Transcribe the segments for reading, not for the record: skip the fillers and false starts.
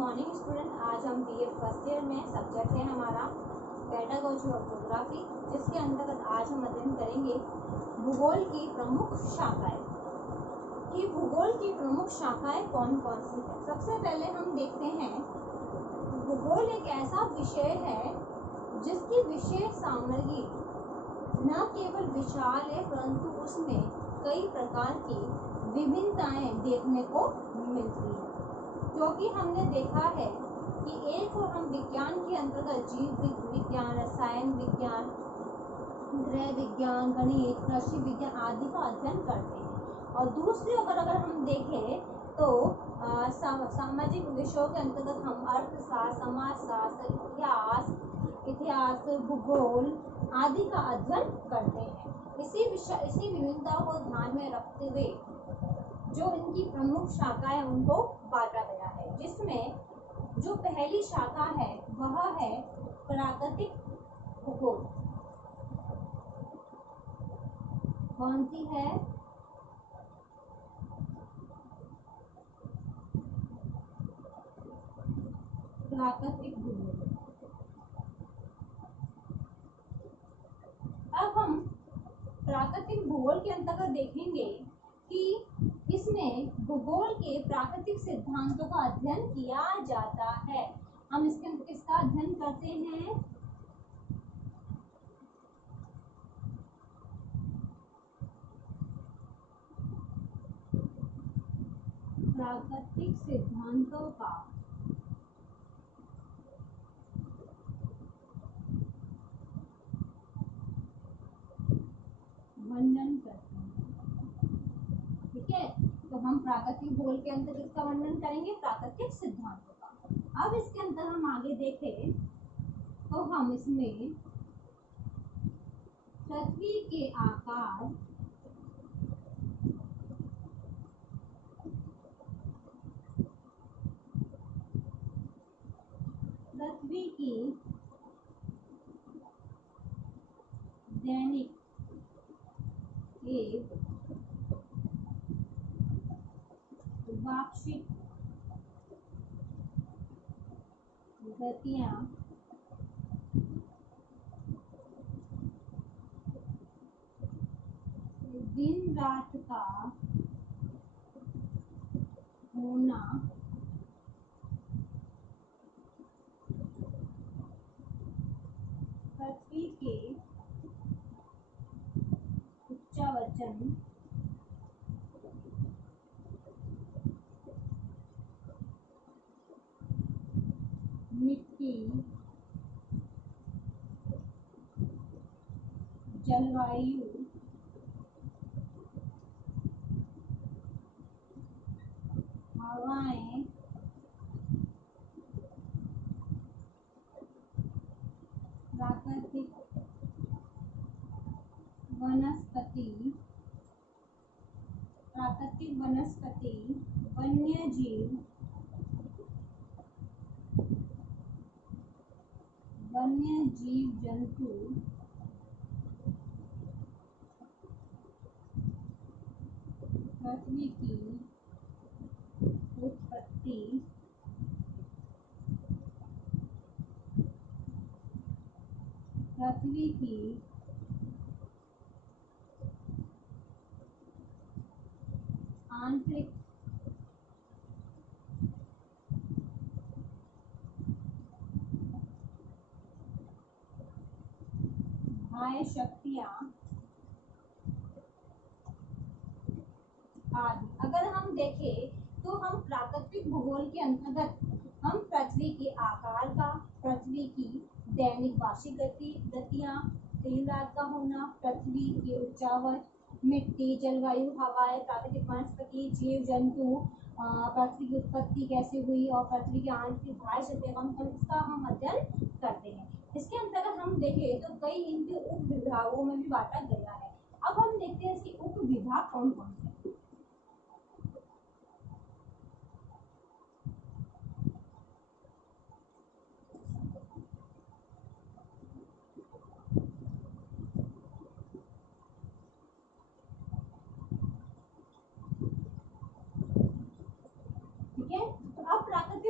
Morning student. आज हम BA first year में सब्जेक्ट है हमारा पेडागोजी और ज्योग्राफी, जिसके अंतर्गत आज हम अध्ययन करेंगे भूगोल की प्रमुख शाखाएं। कि भूगोल की प्रमुख शाखाएं कौन कौन सी है। सबसे पहले हम देखते हैं, भूगोल एक ऐसा विषय है जिसकी विषय सामग्री न केवल विशाल है, परंतु उसमें कई प्रकार की विभिन्नताएं देखने को मिलती है। क्योंकि हमने देखा है कि एक और हम विज्ञान के अंतर्गत जीव विज्ञान, रसायन विज्ञान, गृह विज्ञान, गणित, कृषि विज्ञान आदि का अध्ययन करते हैं, और दूसरी ओर अगर हम देखें तो सामाजिक विषयों के अंतर्गत हम अर्थशास्त्र, समाजशास्त्र, इतिहास, भूगोल आदि का अध्ययन करते हैं। इसी विभिन्नताओं को ध्यान में रखते हुए जो इनकी प्रमुख शाखाएं उनको बांटा गया है, जिसमें जो पहली शाखा है वह है प्राकृतिक भूगोल। कौन सी है? प्राकृतिक भूगोल। अब हम प्राकृतिक भूगोल के अंतर्गत देखेंगे कि इसमें भूगोल के प्राकृतिक सिद्धांतों का अध्ययन किया जाता है। हम इसका अध्ययन करते हैं प्राकृतिक सिद्धांतों का वर्णन करते हैं। ठीक है, तो हम प्राकृतिक भूगोल के अंतर्गत इसका वर्णन करेंगे प्राकृतिक सिद्धांतों का। अब इसके अंदर हम आगे देखें तो हम इसमें पृथ्वी के आकार, पृथ्वी की दैनिक एक वार्षिक गतियां दिन रात का होना, पृथ्वी के उच्चावचन, मिट्टी, जलवायु, हवाएं, प्राकृतिक वनस्पति, वन्य जीव, जंतु, पृथ्वी की उत्पत्ति, पृथ्वी की आंतरिक बाह्य शक्तियां आदि। अगर हम देखें तो हम प्राकृतिक भूगोल के अंतर्गत हम पृथ्वी के आकार का, पृथ्वी की दैनिक वार्षिक गतियां, दिन रात का होना, पृथ्वी के उच्चावच, मिट्टी, जलवायु, हवाएं, प्राकृतिक वनस्पति, जीव जंतु, पृथ्वी की उत्पत्ति कैसे हुई और पृथ्वी के आंतरिक बाह्य शक्तियां, इसका हम अध्ययन करते हैं। इसके अंतर्गत हम देखें तो कई इनके उप विभागों में भी बांटा गया है। अब हम देखते हैं इसके उप विभाग कौन कौन से।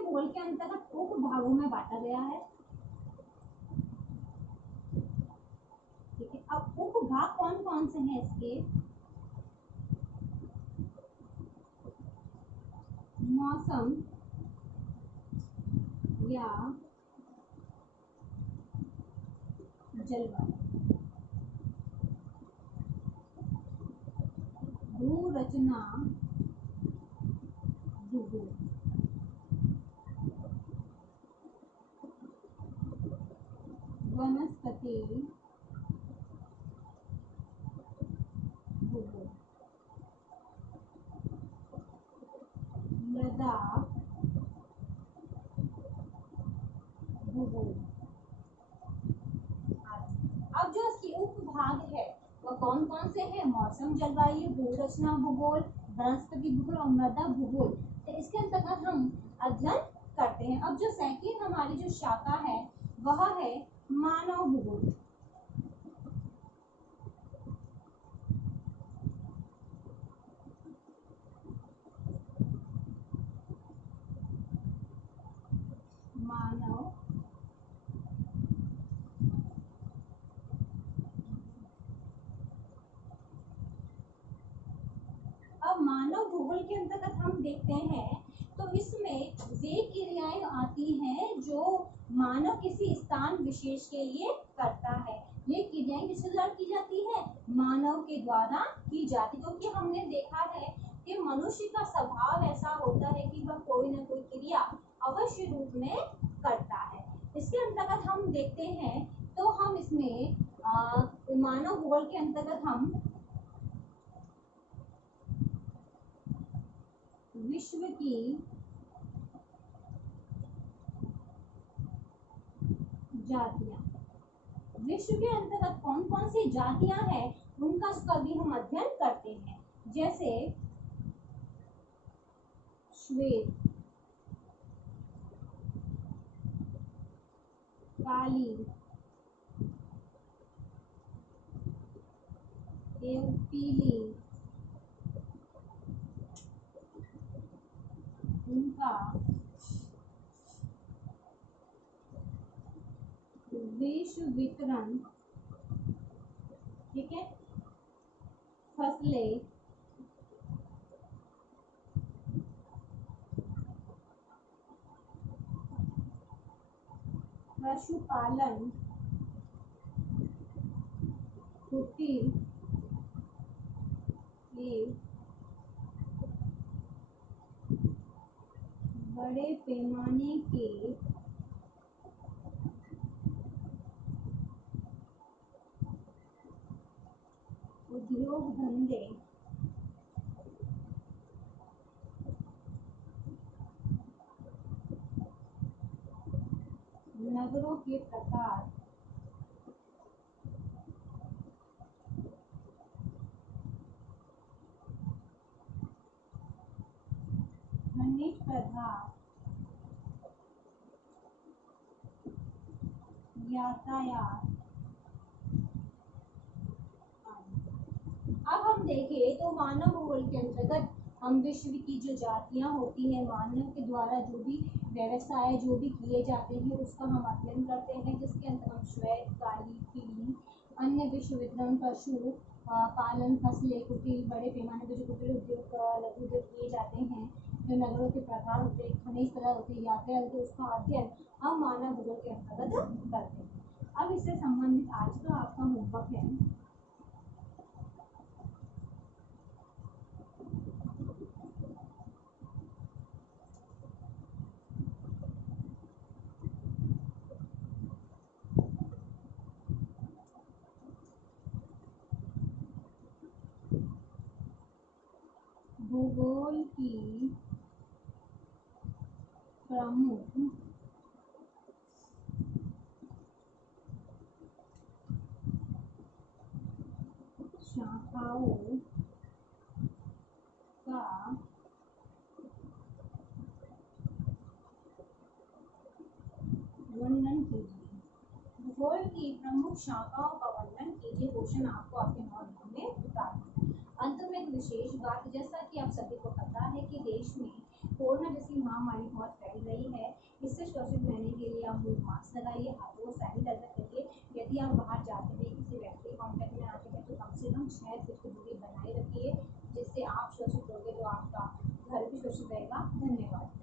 भूगोल के अंतर्गत उप भागों में बांटा गया है। ठीक है, अब उप भाग कौन कौन से हैं इसके? मौसम या जलवायु, भू रचना, भूगोल, वनस्पति भूगोल, मृदा भूगोल आदि। अब जो इसकी उपभाग है वह कौन कौन से हैं? मौसम, जलवायु, भू रचना, भूगोल, वनस्पति भूगोल और मृदा भूगोल। तो इसके अंतर्गत हम अध्ययन करते हैं। अब जो सेकंड हमारी जो शाखा है वह है मानव भूगोल। मानव अब मानव भूगोल के अंतर्गत हम देखते हैं तो इसमें वे क्रियाएं आती हैं जो मानव किसी स्थान विशेष के लिए करता है। ये क्रियाएं किसके द्वारा की जाती है? मानव के द्वारा की जाती है, क्योंकि हमने देखा है कि मनुष्य का स्वभाव ऐसा होता है कि वह कोई ना कोई क्रिया अवश्य रूप में करता है। इसके अंतर्गत हम देखते हैं तो हम इसमें मानव भूगोल के अंतर्गत हम विश्व की जातियां, विश्व के अंतर्गत कौन कौन सी जातियां हैं उनका भी हम अध्ययन करते हैं। जैसे श्वेत, काली एवं पीली, उनका विश्व वितरण, ठीक है, फसलें, पशुपालन, कुटीर एवं बड़े पैमाने के उद्योग धंधे, नगरों के प्रकार, खनिज पदार्थ, यातायात। अब हम देखें तो मानव भूगोल के अंतर्गत हम विश्व की जो जातियां होती हैं, मानव के द्वारा जो भी व्यवसाय जो भी किए जाते हैं उसका हम अध्ययन करते हैं, जिसके अंदर हम श्वेत, काली, पीली, अन्य विश्व वितरण, पशु पालन, फसलें, कुटीर, बड़े पैमाने पर जो कुटीर उद्योग, लघु उद्योग किए जाते हैं, जो नगरों के प्रकार होते हैं, खनिज पदार्थ होते हैं, यातायात होते हैं, उसका अध्ययन हम मानव भूगोल के अंतर्गत करते हैं। अब इससे संबंधित आज का आपका होमवर्क है भूगोल की प्रमुख शाखाओं का वर्णन कीजिए। भूगोल की प्रमुख शाखाओं का वर्णन कीजिए। क्वेश्चन आपको आपके नोटबुक में उतारना। अंत में एक विशेष बात, जैसा कि आप सभी को पता है कि देश में कोरोना जैसी महामारी बहुत फैल रही है, आप लोग मास्क लगाइए, हाथों को सैनिटाइजर करिए। यदि आप बाहर जाते हुए किसी व्यक्ति के कॉन्टैक्ट में आते हैं तो कम से कम 6 फीट की दूरी बनाए रखिए, जिससे आप सुरक्षित रहोगे तो आपका घर भी सुरक्षित रहेगा। धन्यवाद।